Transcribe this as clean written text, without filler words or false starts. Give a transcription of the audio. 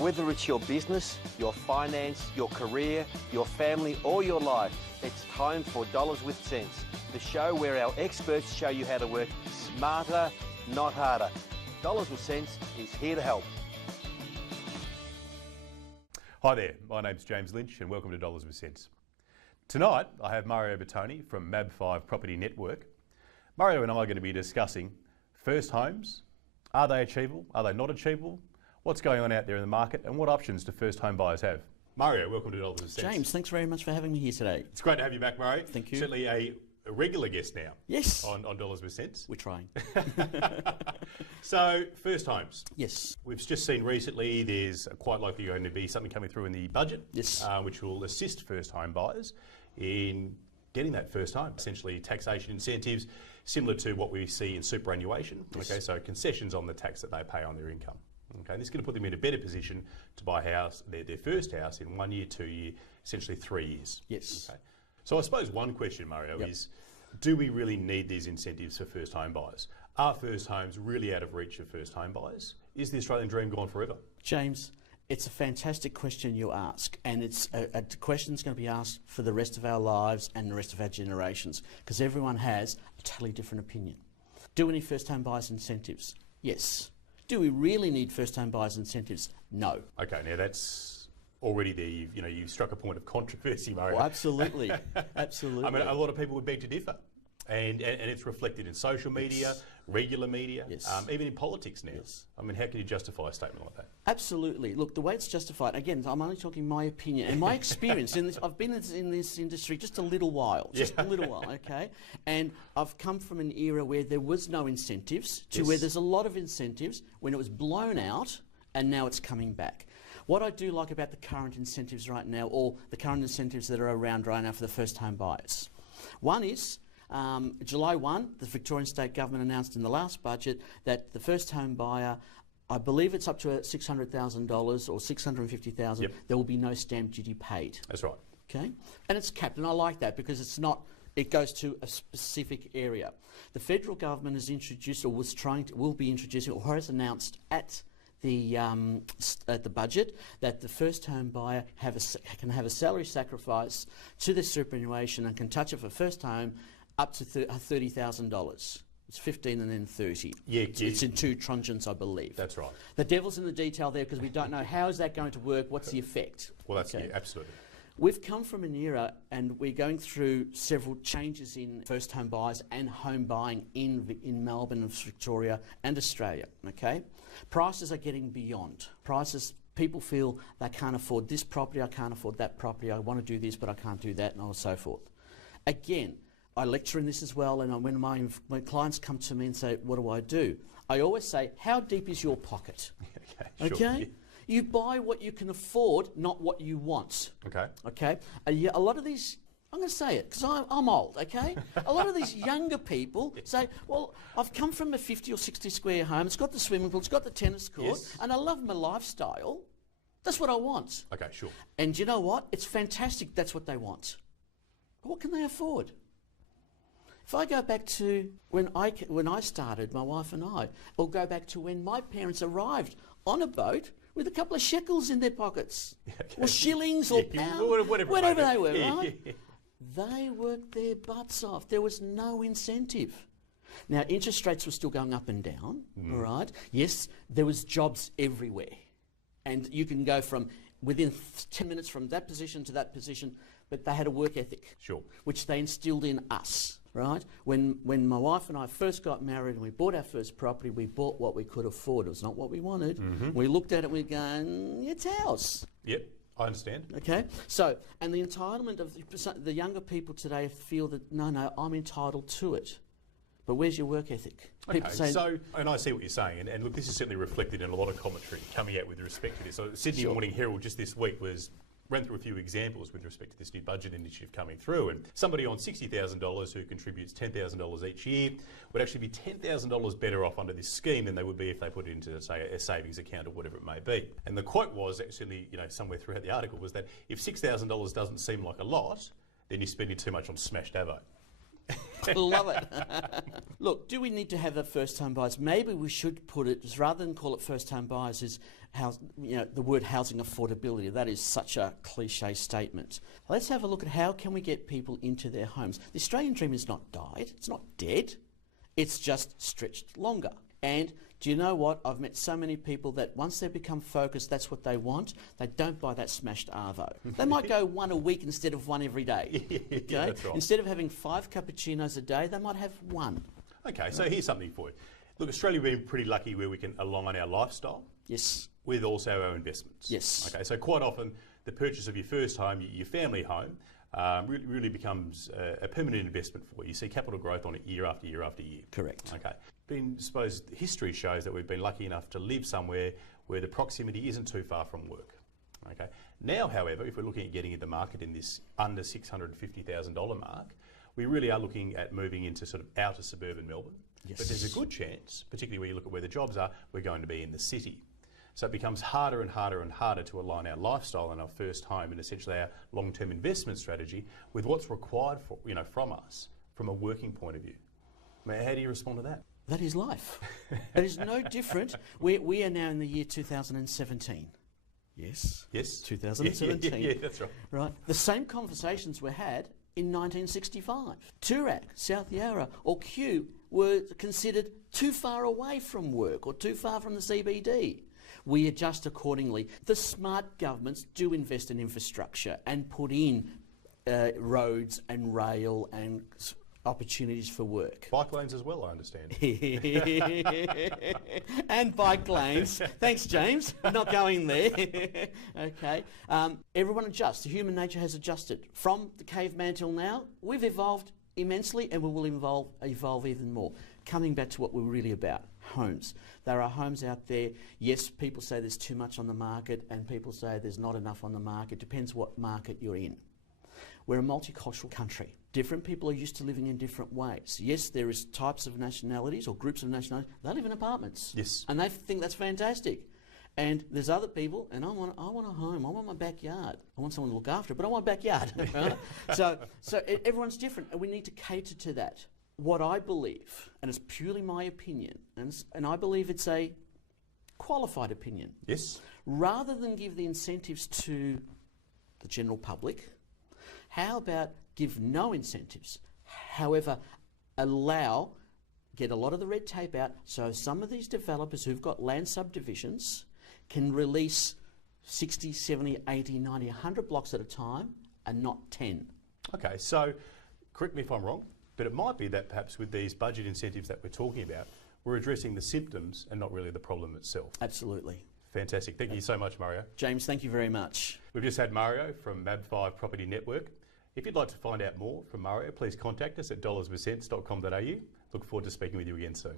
Whether it's your business, your finance, your career, your family or your life, it's time for Dollars with Sense, the show where our experts show you how to work smarter, not harder. Dollars with Sense is here to help. Hi there, my name's James Lynch and welcome to Dollars with Sense. Tonight I have Mario Bertone from MAB5 Property Network. Mario and I are going to be discussing first homes. Are they achievable? Are they not achievable? What's going on out there in the market and what options do first home buyers have? Mario, welcome to Dollars with Sense. James, thanks very much for having me here today. It's great to have you back, Mario. Thank you. Certainly a regular guest now. Yes. On Dollars with Sense. We're trying. So, first homes. Yes. We've just seen recently there's quite likely going to be something coming through in the budget, yes, which will assist first home buyers in getting that first home. Essentially taxation incentives similar to what we see in superannuation. Yes. Okay, so concessions on the tax that they pay on their income. Okay, this is going to put them in a better position to buy a house, their first house in 1 year, 2 year, essentially 3 years. Yes. Okay. So I suppose one question, Mario, is do we really need these incentives for first home buyers? Are first homes really out of reach of first home buyers? Is the Australian dream gone forever? James, it's a fantastic question you ask, and it's a question that's going to be asked for the rest of our lives and the rest of our generations, because everyone has a totally different opinion. Do we need first home buyers incentives? Yes. Do we really need first home buyers incentives? No. Okay, now that's already there. You've struck a point of controversy, Mario. Well, absolutely, absolutely. I mean, a lot of people would beg to differ. And it's reflected in social media, regular media, even in politics now. Yes. I mean, how can you justify a statement like that? Absolutely. Look, the way it's justified, again, I'm only talking my opinion and my experience. I've been in this industry just a little while, okay? And I've come from an era where there was no incentives to where there's a lot of incentives when it was blown out and now it's coming back. What I do like about the current incentives right now, or the current incentives that are around right now for the first home buyers. One is, July 1, the Victorian State Government announced in the last budget that the first home buyer, I believe it's up to $600,000 or $650,000, there will be no stamp duty paid. That's right. Okay? And it's capped, and I like that because it's not, it goes to a specific area. The federal government has introduced, or will be introducing, or has announced at the budget that the first home buyer can have a salary sacrifice to their superannuation and can touch it for first home up to $30,000. It's 15 and then 30. It's in two tranches, I believe. That's right. The devil's in the detail there because we don't know how is that going to work, what's the effect. Well, that's absolutely. We've come from an era and we're going through several changes in first home buyers and home buying in Melbourne and Victoria and Australia, okay? Prices are getting beyond. People feel they can't afford this property, I can't afford that property, I want to do this but I can't do that, and so forth. Again, I lecture in this as well, and when my clients come to me and say, what do I do? I always say, how deep is your pocket? Okay? Sure. You buy what you can afford, not what you want. Okay. Okay? A lot of these, I'm going to say it, because I'm old, okay? A lot of these younger people say, well, I've come from a 50 or 60 square home, it's got the swimming pool, it's got the tennis court, and I love my lifestyle. That's what I want. Okay, sure. And you know what? It's fantastic that's what they want. But what can they afford? If I go back to when I started, my wife and I, or go back to when my parents arrived on a boat with a couple of shekels in their pockets, or shillings or pounds, whatever they were, right? They worked their butts off. There was no incentive. Now, interest rates were still going up and down, all right? Yes, there was jobs everywhere. And you can go from within 10 minutes from that position to that position, but they had a work ethic, which they instilled in us. Right? When my wife and I first got married and we bought our first property, we bought what we could afford. It was not what we wanted. We looked at it and we going, it's ours. Yep, I understand. Okay? So, and the entitlement of the younger people today feel that, no, I'm entitled to it. But where's your work ethic? Okay, and I see what you're saying, and look, this is certainly reflected in a lot of commentary coming out with respect to this. So Sydney Morning Herald just this week ran through a few examples with respect to this new budget initiative coming through, and somebody on $60,000 who contributes $10,000 each year would actually be $10,000 better off under this scheme than they would be if they put it into, say, a savings account or whatever it may be. And the quote was actually, somewhere throughout the article, was that if $6,000 doesn't seem like a lot, then you're spending too much on smashed avo. Love it. Look, do we need to have a first-time buyers? Maybe we should put it, rather than call it first-time buyers, is the word housing affordability. That is such a cliche statement. Let's have a look at how can we get people into their homes. The Australian dream is not died. It's not dead. It's just stretched longer. And do you know what? I've met so many people that once they become focused, that's what they want. They don't buy that smashed Arvo. They might go one a week instead of one every day. Okay? Yeah, that's right. Instead of having 5 cappuccinos a day, they might have 1. Okay, so here's something for you. Look, Australia, we've been pretty lucky where we can align our lifestyle Yes. with also our investments. Yes. Okay, so quite often the purchase of your first home, your family home, really becomes a permanent investment for you. You see capital growth on it year after year after year. Correct. Okay. I suppose history shows that we've been lucky enough to live somewhere where the proximity isn't too far from work. Okay. Now, however, if we're looking at getting into the market in this under $650,000 mark, we really are looking at moving into sort of outer suburban Melbourne. Yes. But there's a good chance, particularly when you look at where the jobs are, we're going to be in the city. So it becomes harder and harder and harder to align our lifestyle and our first home and essentially our long-term investment strategy with what's required for, from us from a working point of view. I mean, how do you respond to that? That is life. It is no different. We are now in the year 2017. Yes? Yes. 2017. Yeah, that's right. Right. The same conversations were had in 1965. Toorak, South Yarra or Kew were considered too far away from work or too far from the CBD. We adjust accordingly. The smart governments do invest in infrastructure and put in roads and rail and opportunities for work. Bike lanes as well, I understand. And bike lanes. Thanks, James. I'm not going there. Okay. Everyone adjusts. Human nature has adjusted. From the caveman till now, we've evolved immensely and we will evolve even more. Coming back to what we're really about, homes. There are homes out there. Yes, people say there's too much on the market and people say there's not enough on the market. Depends what market you're in. We're a multicultural country. Different people are used to living in different ways. Yes, there is types of nationalities or groups of nationalities. They live in apartments. Yes. And they think that's fantastic. And there's other people, and I want a home. I want my backyard. I want someone to look after it, but I want a backyard. Right? So everyone's different, and we need to cater to that. What I believe, and it's purely my opinion, and I believe it's a qualified opinion. Yes. Rather than give the incentives to the general public, how about give no incentives? However, get a lot of the red tape out so some of these developers who've got land subdivisions can release 60, 70, 80, 90, 100 blocks at a time and not 10. Okay, so correct me if I'm wrong, but it might be that perhaps with these budget incentives that we're talking about, we're addressing the symptoms and not really the problem itself. Absolutely. Fantastic. Thank you so much, Mario. James, thank you very much. We've just had Mario from MAB5 Property Network. If you'd like to find out more from Mario, please contact us at dollarswithcents.com.au. Look forward to speaking with you again soon.